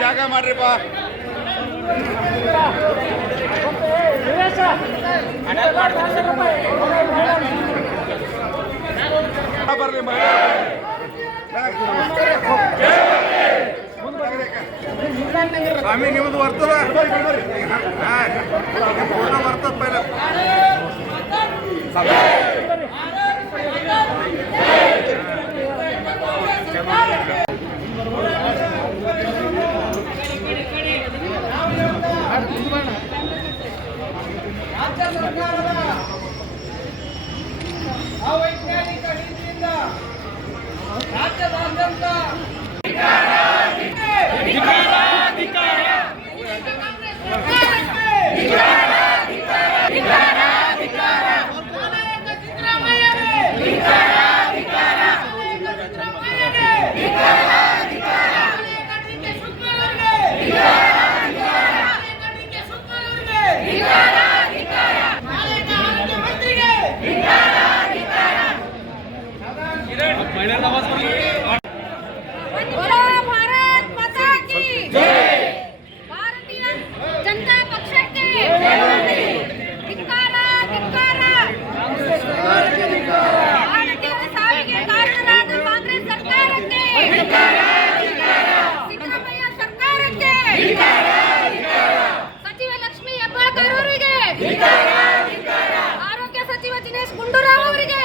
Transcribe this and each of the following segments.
ಜಾಗ ಮಾಡ್ರಿಪ್ಪ. ಬರ್ಲಿ ಸ್ವಾಮಿ ನಿಮ್ದು ಬರ್ತದ ಬರ್ತದ ಪೈಲ ಅವೈಜ್ಞಾನಿಕ ರೀತಿಯಿಂದ ರಾಜ್ಯದಾದ್ಯಂತ भारत माता की भारतीय जनता पक्ष के भारतीय ಸಾವಿಗೆ ಕಾರಣರಾದ ಕಾಂಗ್ರೆಸ್ ಸರ್ಕಾರಕ್ಕೆ ಸಿದ್ದರಾಮಯ್ಯ ಸರ್ಕಾರಕ್ಕೆ ಸಚಿವ ಲಕ್ಷ್ಮೀ ಹೆಬ್ಬಾಳ್ಕರ್ ಅವರಿಗೆ ಆರೋಗ್ಯ ಸಚಿವ ದಿನೇಶ್ ಗುಂಡೂರಾವ್ ಅವರಿಗೆ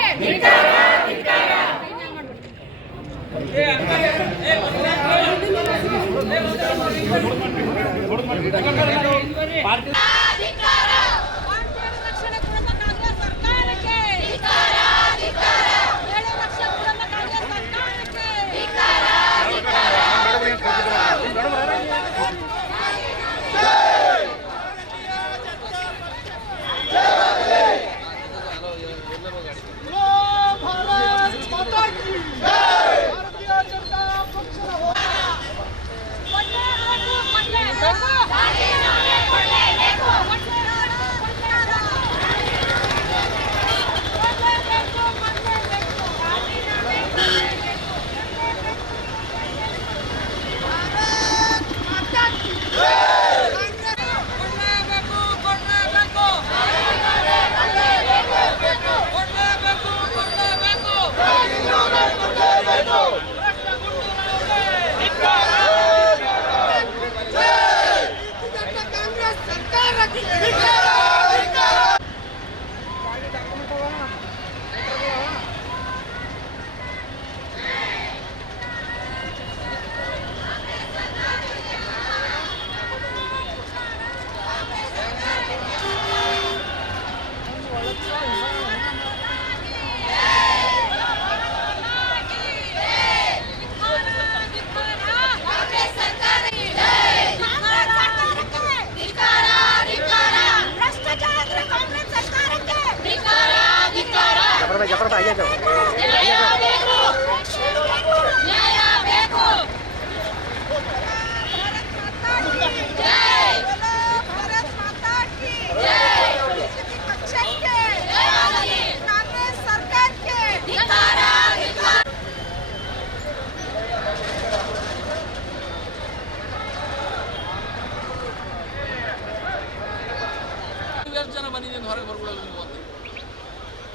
ಜನ ಬಂದಿದ್ದೀನಿ ಹೊರಗೆ ಬರ್ಕೊಳ್ಳೋದು.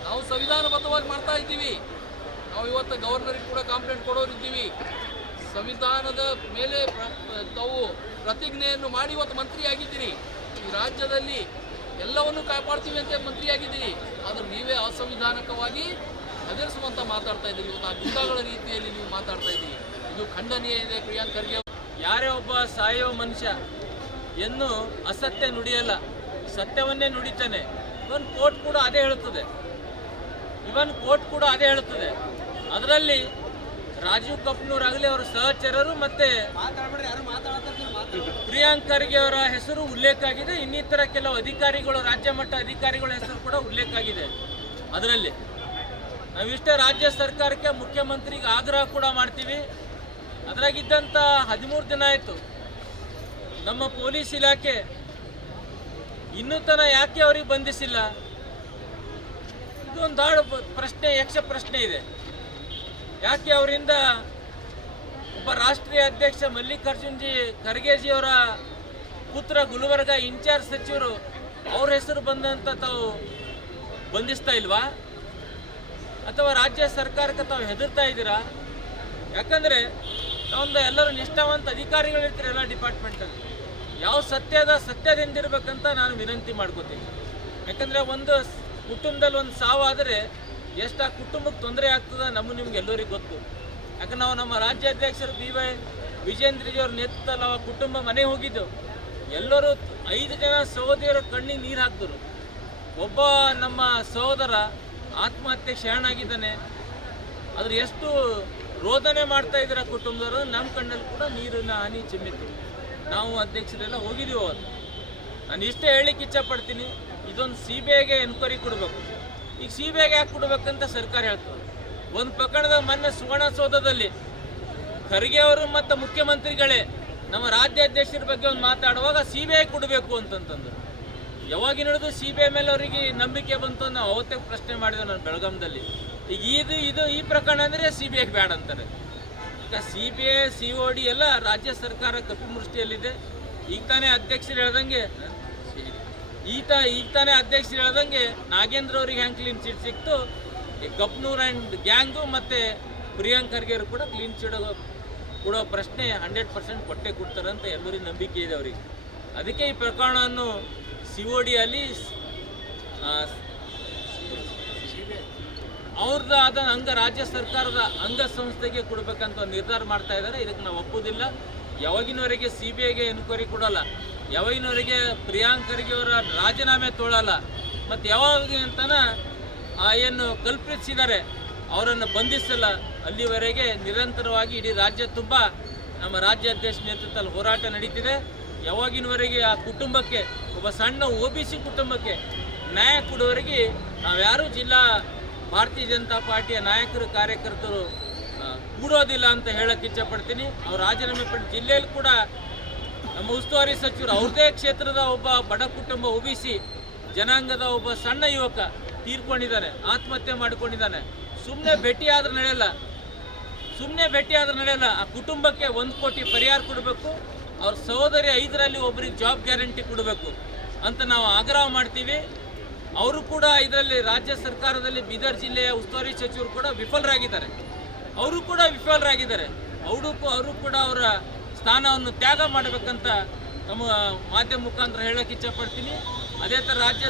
ನಾವು ಸಂವಿಧಾನಬದ್ಧವಾಗಿ ಮಾಡ್ತಾ ಇದ್ದೀವಿ. ನಾವು ಇವತ್ತು ಗವರ್ನರಿಗೆ ಕೂಡ ಕಂಪ್ಲೇಂಟ್ ಕೊಡೋರಿದ್ದೀವಿ. ಸಂವಿಧಾನದ ಮೇಲೆ ತಾವು ಪ್ರತಿಜ್ಞೆಯನ್ನು ಮಾಡಿ ಇವತ್ತು ಮಂತ್ರಿ ಆಗಿದ್ದೀರಿ. ಈ ರಾಜ್ಯದಲ್ಲಿ ಎಲ್ಲವನ್ನೂ ಕಾಪಾಡ್ತೀವಿ ಅಂತ ಮಂತ್ರಿ ಆಗಿದ್ದೀರಿ. ಆದರೂ ನೀವೇ ಅಸಂವಿಧಾನಿಕವಾಗಿ ಹೆದರಿಸುವಂತ ಮಾತಾಡ್ತಾ ಇದ್ದೀರಿ. ಇವತ್ತು ಆ ಗುಂಡಾಗಳ ರೀತಿಯಲ್ಲಿ ನೀವು ಮಾತಾಡ್ತಾ ಇದ್ದೀರಿ. ಇದು ಖಂಡನೀಯ ಇದೆ. ಪ್ರಿಯಾಂಕ್ ಖರ್ಗೆ ಯಾರೇ ಒಬ್ಬ ಸಾಯೋ ಮನುಷ್ಯ ಎನ್ನು ಅಸತ್ಯ ನುಡಿಯಲ್ಲ, ಸತ್ಯವನ್ನೇ ನುಡಿತಾನೆ. ಇವನ್ ಕೋರ್ಟ್ ಕೂಡ ಅದೇ ಹೇಳುತ್ತದೆ. ಅದರಲ್ಲಿ ರಾಜೀವ್ ಕಪ್ನೂರ್ ಆಗಲಿ ಅವರ ಸಹಚರರು ಮತ್ತೆ ಪ್ರಿಯಾಂಕ್ ಖರ್ಗೆ ಅವರ ಹೆಸರು ಉಲ್ಲೇಖ ಆಗಿದೆ. ಇನ್ನಿತರ ಕೆಲವು ಅಧಿಕಾರಿಗಳು, ರಾಜ್ಯ ಮಟ್ಟ ಅಧಿಕಾರಿಗಳ ಹೆಸರು ಕೂಡ ಉಲ್ಲೇಖ ಆಗಿದೆ. ಅದರಲ್ಲಿ ನಾವಿಷ್ಟೇ ರಾಜ್ಯ ಸರ್ಕಾರಕ್ಕೆ, ಮುಖ್ಯಮಂತ್ರಿಗೆ ಆಗ್ರಹ ಕೂಡ ಮಾಡ್ತೀವಿ. ಅದರಾಗಿದ್ದಂಥ 13 ದಿನ ಆಯಿತು ನಮ್ಮ ಪೊಲೀಸ್ ಇಲಾಖೆ ಇನ್ನೂ ತನ ಯಾಕೆ ಅವ್ರಿಗೆ ಬಂಧಿಸಿಲ್ಲ? ಇದೊಂದು ದೊಡ್ಡ ಪ್ರಶ್ನೆ, ಯಕ್ಷ ಪ್ರಶ್ನೆ ಇದೆ. ಯಾಕೆ ಅವರಿಂದ ಒಬ್ಬ ರಾಷ್ಟ್ರೀಯ ಅಧ್ಯಕ್ಷ ಮಲ್ಲಿಕಾರ್ಜುನ್ ಖರ್ಗೆಜಿ ಅವರ ಪುತ್ರ ಗುಲ್ಬರ್ಗ ಇನ್ಚಾರ್ಜ್ ಸಚಿವರು ಅವ್ರ ಹೆಸರು ಬಂದಂತ ತಾವು ಬಂಧಿಸ್ತಾ ಇಲ್ವಾ? ಅಥವಾ ರಾಜ್ಯ ಸರ್ಕಾರಕ್ಕೆ ತಾವು ಹೆದರ್ತಾ ಇದ್ದೀರಾ? ಯಾಕಂದರೆ ಒಂದು ಎಲ್ಲರೂ ನಿಷ್ಠಾವಂತ ಅಧಿಕಾರಿಗಳಿರ್ತಾರೆ ಎಲ್ಲ ಡಿಪಾರ್ಟ್ಮೆಂಟಲ್ಲಿ. ಯಾವ ಸತ್ಯದಿಂದಿರ್ಬೇಕಂತ ನಾನು ವಿನಂತಿ ಮಾಡ್ಕೋತೀನಿ. ಯಾಕಂದರೆ ಒಂದು ಕುಟುಂಬದಲ್ಲಿ ಒಂದು ಸಾವಾದರೆ ಎಷ್ಟು ಆ ಕುಟುಂಬಕ್ಕೆ ತೊಂದರೆ ಆಗ್ತದೆ ನಿಮ್ಗೆ ಎಲ್ಲರಿಗೂ ಗೊತ್ತು. ಯಾಕಂದ್ರೆ ನಾವು ನಮ್ಮ ರಾಜ್ಯಾಧ್ಯಕ್ಷರು BY ವಿಜೇಂದ್ರಜಿ ಅವ್ರ ನೇತೃತ್ವದಲ್ಲಿ ನಾವು ಕುಟುಂಬ ಮನೆ ಹೋಗಿದ್ದು. ಎಲ್ಲರೂ 5 ಜನ ಸಹೋದರಿಯರ ಕಣ್ಣಿಗೆ ನೀರು ಹಾಕಿದ್ರು. ಒಬ್ಬ ನಮ್ಮ ಸಹೋದರ ಆತ್ಮಹತ್ಯೆ ಶರಣಾಗಿದ್ದಾನೆ. ಅದ್ರ ಎಷ್ಟು ರೋದನೆ ಮಾಡ್ತಾ ಇದ್ದಾರೆ ಕುಟುಂಬದವರು. ನಮ್ಮ ಕಣ್ಣಲ್ಲಿ ಕೂಡ ನೀರಿನ ಹಾನಿ ಚಿಮ್ಮಿತ್ತು. ನಾವು ಅಧ್ಯಕ್ಷರೆಲ್ಲ ಹೋಗಿದ್ದೀವಿ ಅವತ್ತು. ನಾನು ಇಷ್ಟೇ ಹೇಳಲಿಕ್ಕೆ ಇಚ್ಛಪಡ್ತೀನಿ, ಇದೊಂದು CBIಗೆ ಎನ್ಕ್ವೈರಿ ಕೊಡಬೇಕು. ಈಗ CBIಗೆ ಯಾಕೆ ಕೊಡಬೇಕಂತ ಸರ್ಕಾರ ಹೇಳ್ತದೆ. ಒಂದು ಪ್ರಕರಣದಾಗ ಮೊನ್ನೆ ಸುವರ್ಣಸೌಧದಲ್ಲಿ ಖರ್ಗೆ ಅವರು ಮತ್ತು ಮುಖ್ಯಮಂತ್ರಿಗಳೇ ನಮ್ಮ ರಾಜ್ಯಾಧ್ಯಕ್ಷರ ಬಗ್ಗೆ ಒಂದು ಮಾತಾಡುವಾಗ CBI ಕೊಡಬೇಕು ಅಂತಂತಂದರು. ಯಾವಾಗಿನ ಹಿಡಿದು CBI ಮೇಲೆ ಅವರಿಗೆ ನಂಬಿಕೆ ಬಂತು ಅಂತ ನಾವು ಅವತ್ತೇ ಪ್ರಶ್ನೆ ಮಾಡಿದೆ ನಾನು ಬೆಳಗಾಂದಲ್ಲಿ. ಈಗ ಈ ಪ್ರಕರಣ ಅಂದರೆ CBIಗೆ ಬೇಡ ಅಂತಾರೆ. ಈಗ CBI COD ಎಲ್ಲ ರಾಜ್ಯ ಸರ್ಕಾರ ಕಪಿಮುಷ್ಟಿಯಲ್ಲಿದೆ. ಈಗ ತಾನೇ ಅಧ್ಯಕ್ಷರು ಹೇಳ್ದಂಗೆ ನಾಗೇಂದ್ರ ಅವ್ರಿಗೆ ಹ್ಯಾಂಗೆ ಕ್ಲೀನ್ ಚಿಟ್ ಸಿಕ್ತು, ಈ ಗಪ್ನೂರ್ ಆ್ಯಂಡ್ ಗ್ಯಾಂಗು ಮತ್ತು ಪ್ರಿಯಾಂಕ್ ಖರ್ಗೆ ಅವರು ಕೂಡ ಕ್ಲೀನ್ ಚಿಟ್ ಕೊಡೋ ಪ್ರಶ್ನೆ 100% ಕೊಟ್ಟೆ ಕೊಡ್ತಾರೆ ಅಂತ ಎಲ್ಲರಿಗೂ ನಂಬಿಕೆ ಇದೆ ಅವರಿಗೆ. ಅದಕ್ಕೆ ಈ ಪ್ರಕರಣವನ್ನು COD ಅಲ್ಲಿ ಅವ್ರದ್ದು ಆದ ರಾಜ್ಯ ಸರ್ಕಾರದ ಅಂಗಸಂಸ್ಥೆಗೆ ಕೊಡಬೇಕಂತ ಒಂದು ನಿರ್ಧಾರ ಮಾಡ್ತಾ ಇದ್ದಾರೆ. ಇದಕ್ಕೆ ನಾವು ಒಪ್ಪುವುದಿಲ್ಲ. ಯಾವಾಗಿನವರೆಗೆ CBIಗೆ ಎನ್ಕ್ವೈರಿ ಕೊಡೋಲ್ಲ, ಯಾವಾಗಿನವರೆಗೆ ಪ್ರಿಯಾಂಕ್ ಖರ್ಗೆ ಅವರ ರಾಜೀನಾಮೆ ತೊಗೊಳ್ಳಲ್ಲ, ಮತ್ತು ಯಾವಾಗ ಅಂತನ ಏನು ಕಲ್ಪಿಸಿದ್ದಾರೆ ಅವರನ್ನು ಬಂಧಿಸಲ್ಲ, ಅಲ್ಲಿವರೆಗೆ ನಿರಂತರವಾಗಿ ಇಡೀ ರಾಜ್ಯ ತುಂಬ ನಮ್ಮ ರಾಜ್ಯಾಧ್ಯಕ್ಷ ನೇತೃತ್ವದಲ್ಲಿ ಹೋರಾಟ ನಡೀತಿದೆ. ಯಾವಾಗಿನವರೆಗೆ ಆ ಕುಟುಂಬಕ್ಕೆ, ಒಬ್ಬ ಸಣ್ಣ OBC ಕುಟುಂಬಕ್ಕೆ ನ್ಯಾಯ ಕೊಡುವವರೆಗೆ ನಾವ್ಯಾರೂ ಜಿಲ್ಲಾ ಭಾರತೀಯ ಜನತಾ ಪಾರ್ಟಿಯ ನಾಯಕರು ಕಾರ್ಯಕರ್ತರು ಕೂಡೋದಿಲ್ಲ ಅಂತ ಹೇಳಕ್ಕೆ ಇಚ್ಛಪಡ್ತೀನಿ. ಅವ್ರು ರಾಜೀನಾಮೆ ಪಟ್ಟು ಜಿಲ್ಲೆಯಲ್ಲಿ ಕೂಡ ನಮ್ಮ ಉಸ್ತುವಾರಿ ಸಚಿವರು ಅವ್ರದೇ ಕ್ಷೇತ್ರದ ಒಬ್ಬ ಬಡ ಕುಟುಂಬ OBC ಜನಾಂಗದ ಒಬ್ಬ ಸಣ್ಣ ಯುವಕ ತೀರ್ಕೊಂಡಿದ್ದಾನೆ, ಆತ್ಮಹತ್ಯೆ ಮಾಡಿಕೊಂಡಿದ್ದಾನೆ. ಸುಮ್ಮನೆ ಭೇಟಿಯಾದ್ರೆ ನಡೆಯಲ್ಲ. ಆ ಕುಟುಂಬಕ್ಕೆ 1 ಕೋಟಿ ಪರಿಹಾರ ಕೊಡಬೇಕು. ಅವ್ರ ಸಹೋದರಿ 5ರಲ್ಲಿ ಒಬ್ಬರಿಗೆ ಜಾಬ್ ಗ್ಯಾರಂಟಿ ಕೊಡಬೇಕು ಅಂತ ನಾವು ಆಗ್ರಹ ಮಾಡ್ತೀವಿ. ಅವರು ಕೂಡ ಇದರಲ್ಲಿ ರಾಜ್ಯ ಸರ್ಕಾರದಲ್ಲಿ ಬೀದರ್ ಜಿಲ್ಲೆಯ ಉಸ್ತುವಾರಿ ಸಚಿವರು ಕೂಡ ವಿಫಲರಾಗಿದ್ದಾರೆ. ಅವರು ಕೂಡ ಅವರ ಸ್ಥಾನವನ್ನು ತ್ಯಾಗ ಮಾಡಬೇಕಂತ ನಮ್ಮ ಮಾಧ್ಯಮ ಮುಖಾಂತರ ಹೇಳಕ್ಕೆ ಇಚ್ಛಪಡ್ತೀನಿ. ಅದೇ ಥರ ರಾಜ್ಯ